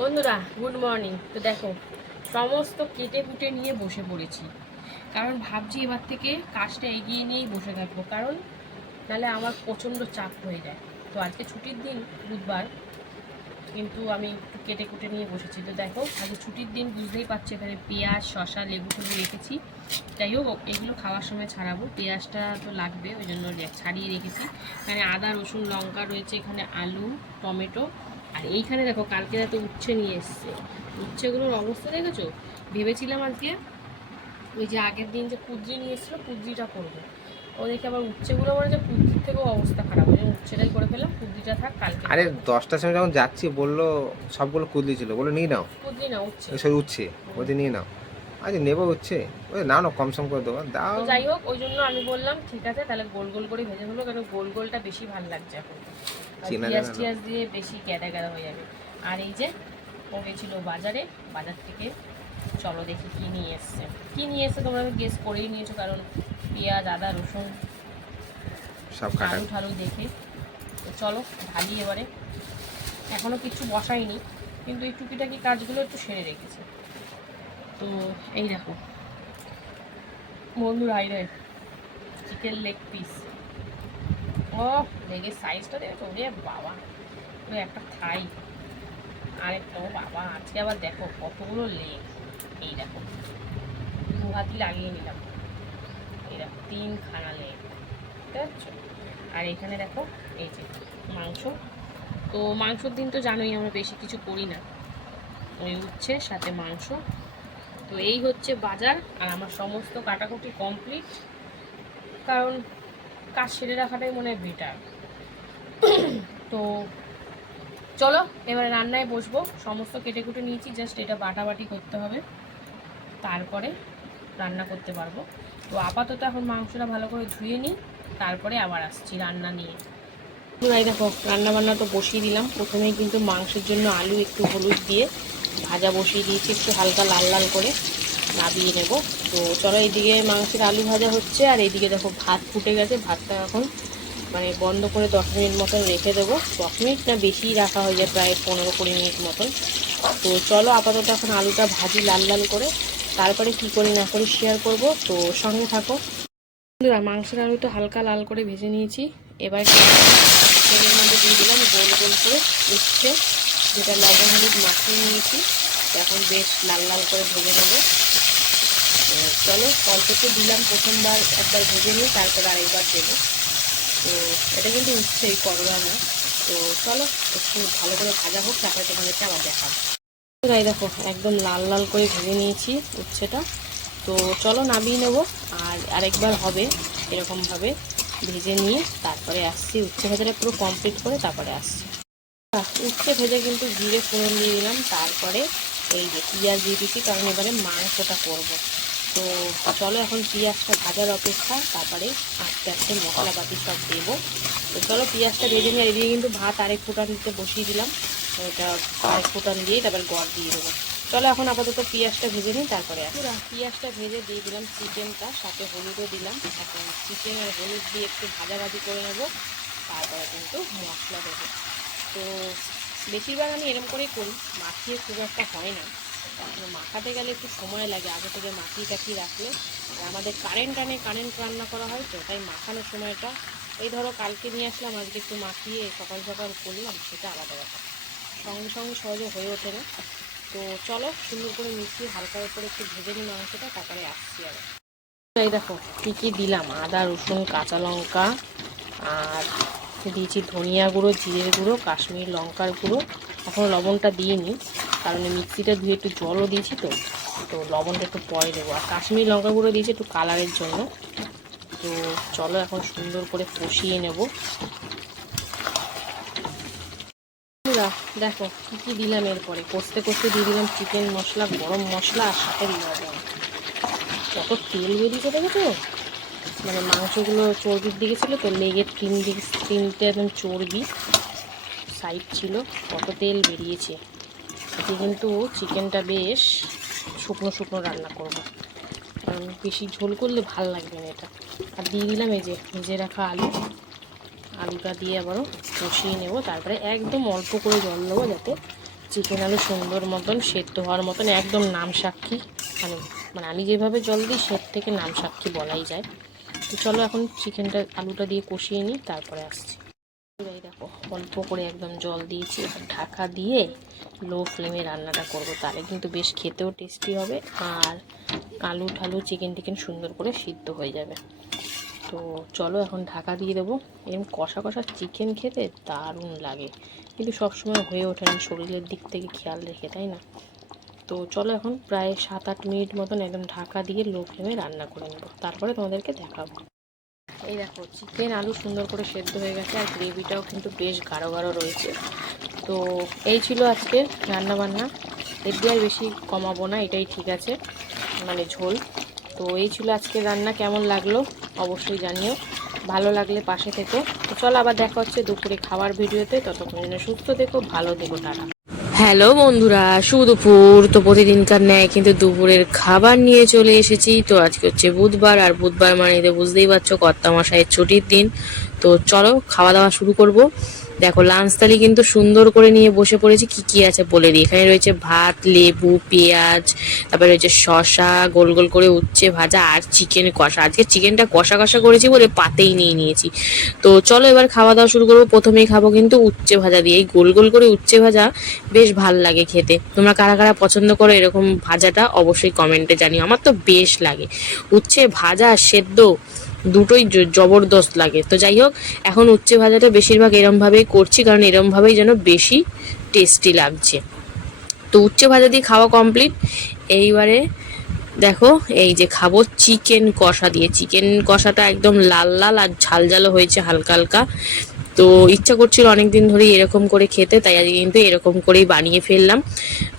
বন্ধুরা good morning তো দেখো, সমস্ত কেটে কুটে নিয়ে বসে পড়েছি। কারণ ভাবছি এবার থেকে কাজটা এগিয়ে নিয়েই বসে থাকব। কারণ নাহলে আমার প্রচণ্ড চাপ হয়ে যায়। তো আজকে ছুটির দিন, বুধবার, কিন্তু আমি একটু কেটে কুটে নিয়ে বসেছি। তো দেখো আজকে ছুটির দিন বুঝতেই পারছি, এখানে পেঁয়াজ শশা লেবু টেবু রেখেছি। যাই হোক, এগুলো খাওয়ার সময় ছাড়াবো। পেঁয়াজটা তো লাগবে, ওই জন্য ছাড়িয়ে রেখেছি। এখানে আদা, রসুন, লঙ্কা রয়েছে, এখানে আলু, টমেটো। আর এইখানে দেখো কালকে এত উচ্ছে নিয়ে এসছে। উচ্ছেগুলোর অবস্থা দেখেছ? ভেবেছিলাম আজকে ওই যে আগের দিন যে কুদ্রি নিয়ে এসেছিল কুদ্রিটা করব ও দেখে আবার উচ্ছেগুলো মানে যে কুদ্রির থেকেও অবস্থা খারাপ। ওই উচ্ছেটাই করে ফেলাম কুদ্রিটা থাক কালকে আরে দশটার সময় যখন যাচ্ছি বলল সবগুলো কুদলি ছিল। বলল নিয়ে নাও। কুদ্রি না উচ্ছে। সব উচ্ছে। ওদের নিয়ে নাও। আচ্ছা নেব উচ্ছে। ওই নাও না কম সম করে দেবো। দাও। যাই হোক ওই জন্য আমি বললাম ঠিক আছে তাহলে গোল গোল করে ভেজে হলো কেন গোল গোলটা বেশি ভালো লাগছে এখন। পেঁয়াজ টিয়াজ দিয়ে বেশি গ্যাদা গ্যাদা হয়ে যাবে। আর এই যে ও গেছিল বাজারে বাজার থেকে চলো দেখি কি নিয়ে এসছে। কি নিয়ে এসছে তোমরা গেস করেই নিয়েছো কারণ পেঁয়াজ আদা রসুন সব কাটা। ঠালু দেখে। তো চলো ঢালি এবারে। এখনও কিছু বসাইনি কিন্তু এই টুকিটাকি কাজগুলো একটু সেরে রেখেছি। তো এই দেখো বন্ধুরা এই রে চিকেন লেগ পিস ও লেগের সাইজটা দেখেছ? রে বাবা। ওই একটা থাই। আরেকটা ও বাবা, আজকে আবার দেখো কতগুলো লেগ। এই দেখো, দু হাতি লাগিয়ে নিলাম। এই দেখো, তিনখানা লেগ। বুঝতে আর এখানে দেখো, এই যে মাংস। তো মাংসর দিন তো জানোই আমরা বেশি কিছু করি না। ওই উচ্ছে, সাথে মাংস। তো এই হচ্ছে বাজার, আর আমার সমস্ত কাটাকুটি কমপ্লিট কারণ কাজ সেরে রাখাটাই মনে হয় বেটার তো চলো, এবারে রান্নায় বসবো। সমস্ত কেটে কুটে নিয়েছি জাস্ট এটা বাটাবাটি করতে হবে। তারপরে রান্না করতে পারব। তো আপাতত এখন মাংসটা ভালো করে ধুয়ে নিই, তারপরে আবার আসছি রান্না নিয়ে। এই দেখো রান্না বান্না তো বসিয়ে দিলাম। প্রথমেই কিন্তু মাংসের জন্য আলু একটু হলুদ দিয়ে ভাজা বসিয়ে দিয়েছি, একটু হালকা লাল লাল করে। নাবিয়ে নেব। তো চলো এইদিকে মাংসের আলু ভাজা হচ্ছে, আর এইদিকে দেখো ভাত ফুটে গেছে। ভাতটা এখন মানে বন্ধ করে দশ মিনিট মতন রেখে দেবো। দশ মিনিট না বেশিই রাখা হয়ে যায়, প্রায় পনেরো কুড়ি মিনিট মতন। তো চলো আপাতত এখন আলুটা ভাজি লাল লাল করে, তারপরে কি করি না করি শেয়ার করব। তো সঙ্গে থাকো। বন্ধুরা, মাংসের আলুটা হালকা লাল করে ভেজে নিয়েছি। এবার তেলের মধ্যে দিয়ে দিলাম, গোল গোল করে উঠছে যেটা লবণ হলুদ মাখিয়ে নিয়েছি। এখন বেশ লাল লাল করে ভেজে নেব। তো চলো অল্প দিলাম প্রথমবার একবার ভেজে নিই তারপর আরেকবার দেবো। তো এটা কিন্তু উচ্ছেই করলা না। তো চলো, একটু ভালো করে ভাজা হোক, তারপরে তোমাদেরকে আবার দেখাবো। তাই দেখো, একদম লাল লাল করে ভেজে নিয়েছি উচ্ছেটা। তো চলো নামিয়ে নেব, আর আরেকবার হবে এরকমভাবে ভেজে নিয়ে, তারপরে আসছি। উচ্ছে ভাজাটা পুরো কমপ্লিট করে তারপরে আসছি। উচ্ছে ভেজে কিন্তু জিরে ফোড়ন দিয়ে দিলাম, তারপরে এই যে পেঁয়াজ দিয়ে দিচ্ছি কারণ এবারে মাংসটা করব। তো চলো এখন পেঁয়াজটা ভাজার অপেক্ষা, তারপরে আস্তে আস্তে মশলাপাতি সব দেবো। তো চলো পেঁয়াজটা ভেজে নিয়ে এদিকে কিন্তু ভাত আরেক ফোটান দিতে বসিয়ে দিলাম। ওটা আরেক ফোটান দিয়ে তারপর গড় দিয়ে দেবো। চলো এখন আপাতত পেঁয়াজটা ভেজে নিই, তারপরে পেঁয়াজটা ভেজে দিয়ে দিলাম চিকেনটা, সাথে হলুদও দিলাম। এখন চিকেন আর হলুদ দিয়ে একটু ভাজাভাজি করে নেব, তারপরে কিন্তু মশলা দেবো। তো বেশিরভাগ আমি এরকম করেই করি, মাখিয়ে খুব একটা হয় না। মাখাতে গেলে একটু সময় লাগে। আগে থেকে মাখিয়ে টাখিয়ে রাখলে। আর আমাদের কারেন্ট টানে কারেন্ট রান্না করা হয় তো, তাই মাখানোর সময়টা। এই ধরো কালকে নিয়ে আসলাম, আজকে একটু মাখিয়ে সকাল সকাল করলাম, সেটা আলাদা ব্যাপার। সঙ্গে সঙ্গে সহজে হয়ে ওঠে না। তো চলো, সুন্দর করে মিশিয়ে হালকা করে একটু ভেজে নিই মাংসটা, তারপরে আসছি আর এই দেখো, কী কী দিলাম? আদা, রসুন, কাঁচা লঙ্কা, আর দিয়েছি ধনিয়া গুঁড়ো, জিরের গুঁড়ো, কাশ্মীর লঙ্কার গুঁড়ো। এখনও লবণটা দিইনি। কারণ মিক্সিটা ধুয়ে একটু জলও দিয়েছি তো। তো লবণটা একটু পরে দেবো। আর কাশ্মীর লঙ্কা গুঁড়ো দিয়েছি একটু কালারের জন্য। তো চলো এখন সুন্দর করে কষিয়ে নেব। দেখো কী কী দিলাম এরপরে। কষতে কষতে দিয়ে দিলাম চিকেন মশলা, গরম মশলা আর সাথে লবণ কত তেল বেরিয়েছে দেখেছ মানে মাংসগুলো চর্বির দিকে ছিল তো, লেগের তিন দিকে, তিনটে একদম চর্বি। সাইড ছিল, কত তেল বেরিয়েছে। এতে কিন্তু চিকেনটা বেশ শুকনো শুকনো রান্না করব। কারণ বেশি ঝোল করলে ভালো লাগবে না এটা। আর দিয়ে দিলাম এই যে, ভেজে রাখা আলু। আলুটা দিয়ে আবারও কষিয়ে নেব। তারপরে একদম অল্প করে জল দেবো যাতে চিকেন আলু সুন্দর মতন সেদ্ধ হওয়ার মতন একদম নাম সাক্ষী মানে মানে আমি যেভাবে জল দিই সে থেকে নাম সাক্ষী বলাই যায়। তো চলো এখন চিকেনটা আলুটা দিয়ে কষিয়ে নিই, তারপরে আসছি। এই দেখো, অল্প করে একদম জল দিয়েছি, এবার ঢাকা দিয়ে লো ফ্লেমে রান্নাটা করব। তাহলে কিন্তু বেশ খেতেও টেস্টি হবে আর আলু ঠালু চিকেন টিকেন সুন্দর করে সিদ্ধ হয়ে যাবে। তো চলো এখন ঢাকা দিয়ে দেবো। এরকম কষা কষা চিকেন খেতে দারুণ লাগে। কিন্তু সবসময় হয়ে ওঠে না, শরীরের দিক থেকে খেয়াল রেখে, তাই না? তো চলো এখন প্রায় সাত আট মিনিট মতন একদম ঢাকা দিয়ে লো ফ্লেমে রান্না করে নেব। তারপরে তোমাদেরকে দেখাবো। এই দেখো চিকেন আলু সুন্দর করে সেদ্ধ হয়ে গেছে আর গ্রেভিটাও কিন্তু বেশ গাঢ় গাঢ় রয়েছে। তো এই ছিল আজকে রান্না বান্না এর দিয়ে আর বেশি কমাবো না, এটাই ঠিক আছে মানে ঝোল। তো এই ছিল আজকে রান্না, কেমন লাগল অবশ্যই জানিও। ভালো লাগলে পাশে থেকো। তো চলো আবার দেখা হচ্ছে দুপুরে খাওয়ার ভিডিওতে ততক্ষণ জন্য সুস্থ থেকো, ভালো থেকো, টাটা। হ্যালো বন্ধুরা সুদুপুর তো প্রতিদিনকার ন্যায় কিন্তু দুপুরের খাবার নিয়ে চলে এসেছি। তো আজকে হচ্ছে বুধবার, আর বুধবার মানে তো বুঝতেই পারছ কর্তা মশাইয়ের ছুটির দিন। তো চলো খাওয়া দাওয়া শুরু করব। দেখো লাঞ্চ থালি কিন্তু সুন্দর করে নিয়ে বসে পড়েছি। কি কি আছে বলে দিই। এখানে রয়েছে ভাত, লেবু, পেঁয়াজ, তারপরে রয়েছে শশা গোল গোল করে উচ্ছে ভাজা আর চিকেন কষা। আজকে চিকেনটা কষা কষা করেছি বলে পাতেই নিয়ে নিয়েছি। তো চলো এবার খাওয়া দাওয়া শুরু করব। প্রথমেই খাব কিন্তু উচ্ছে ভাজা দিয়ে। এই গোল গোল করে উচ্ছে ভাজা বেশ ভালো লাগে খেতে। তোমরা কারা কারা পছন্দ করো এরকম ভাজাটা অবশ্যই কমেন্টে জানিও। আমার তো বেশ লাগে। উচ্ছে ভাজা, সেদ্ধ দুটোই জবরদস্ত লাগে। তো যাই হোক, এখন উচ্ছে ভাজাটা বেশিরভাগ এরমভাবেই করছি, কারণ এরমভাবেই যেন বেশি টেস্টি লাগছে। তো উচ্ছে ভাজা দিয়ে খাওয়া কমপ্লিট এইবারে দেখো, এই যে খাব চিকেন কষা দিয়ে। চিকেন কষাটা একদম লাল লাল আর ঝাল ঝালও হয়েছে হালকা হালকা। তো ইচ্ছা করছিল অনেক দিন ধরেই এরকম করে খেতে, তাই আজকে কিন্তু এরকম করেই বানিয়ে ফেললাম।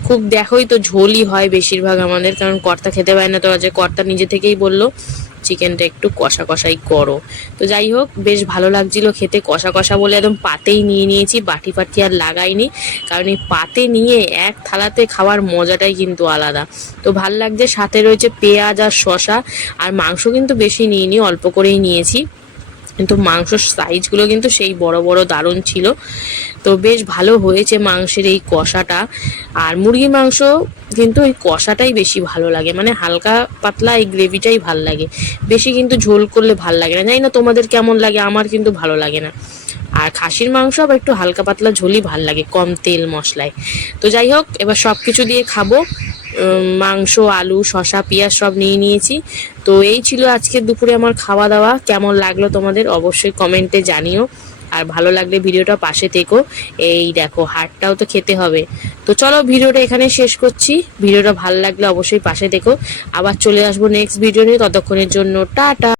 খুব দেখোই তো ঝোলই হয় বেশিরভাগ আমাদের, কারণ কর্তা খেতে পারে না। তো আজকে কর্তা নিজে থেকেই বলল চিকেনটা একটু কষা কষাই করো। তো যাই হোক, বেশ ভালো লাগছিল খেতে। কষা কষা বলে একদম পাতেই নিয়ে নিয়েছি, বাটি ফাটি আর লাগাইনি। কারণ এই পাতে নিয়ে এক থালাতে খাওয়ার মজাটাই কিন্তু আলাদা। তো ভালো লাগছে, সাথে রয়েছে পেঁয়াজ আর শশা আর মাংস কিন্তু বেশি নিইনি, অল্প করেই নিয়েছি। কিন্তু মাংসর সাইজগুলো কিন্তু সেই বড় বড় দারুণ ছিল। তো বেশ ভালো হয়েছে মাংসের এই কষাটা। আর মুরগির মাংস কিন্তু ওই কষাটাই বেশি ভালো লাগে। মানে হালকা পাতলা এই গ্রেভিটাই ভালো লাগে। বেশি কিন্তু ঝোল করলে ভালো লাগে না। জানি না তোমাদের কেমন লাগে, আমার কিন্তু ভালো লাগে না। আর খাসির মাংস আবার একটু হালকা পাতলা ঝোলই ভালো লাগে, কম তেল মশলায়। তো যাই হোক, এবার সব কিছু দিয়ে খাব। মাংস, আলু শশা পেঁয়াজ সব নিয়ে নিয়েছি। তো এই ছিল আজকের দুপুরে আমার খাওয়া দাওয়া। কেমন লাগল তোমাদের অবশ্যই কমেন্টে জানিও। আর ভালো লাগলে ভিডিওটা পাশে থেকো। এই দেখো, হাটটাও তো খেতে হবে। তো চলো ভিডিওটা এখানে শেষ করছি। ভিডিওটা ভালো লাগলে অবশ্যই পাশে দেখো আবার চলে আসব নেক্সট ভিডিও নিয়ে। ততক্ষণের জন্য টাটা।